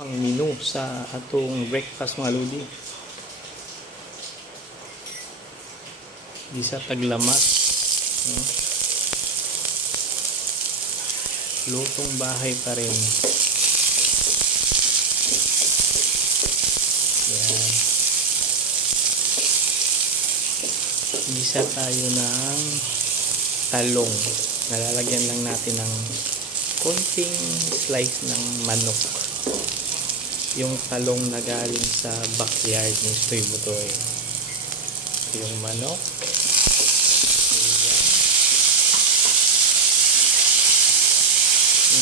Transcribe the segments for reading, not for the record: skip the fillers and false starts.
Ang menu sa atong breakfast mga lodi. Di sa taglamat. Lutong bahay pa rin. Yan. Gisa tayo ng talong. Nalalagyan lang natin ng konting slice ng manok. Yung talong na galing sa backyard ni Stoy Butoy. Yung manok. Ayan.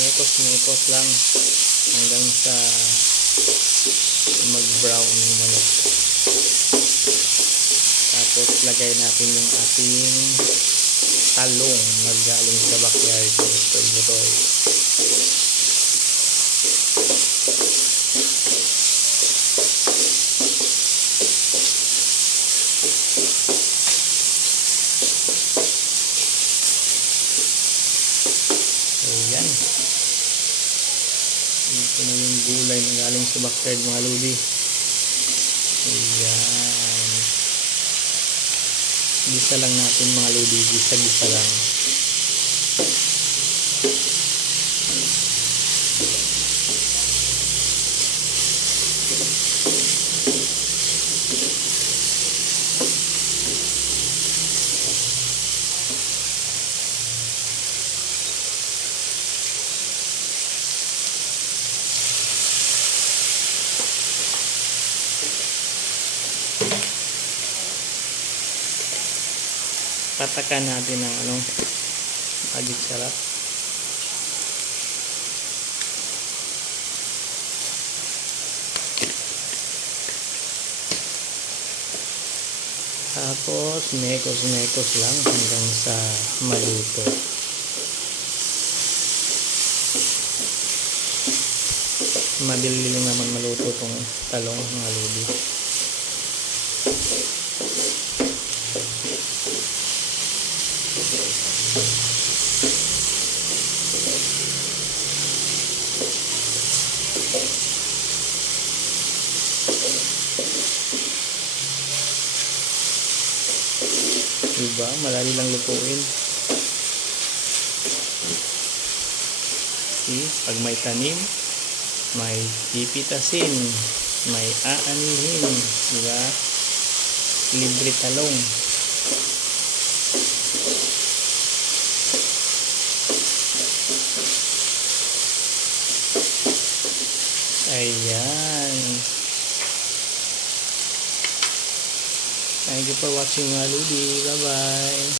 Mekos lang hanggang sa mag-brown yung manok. Tapos lagay natin yung ating talong na galing sa backyard ni Stoy Butoy. Ayan. Ito na yung gulay na galing sa backyard mga lodi. Ayan. Gisa lang natin mga lodi. Gisa lang. Patakan natin ng magic sarap. Tapos mekos lang hanggang sa maluto. Madali lang naman maluto tong talong mga lodi. Diba? Madali lang lutuin. See? Pag may tanim, may pipitasin, may aanihin. Diba? Libre talong. Ayan. Thank you for watching mga lodi. Bye bye.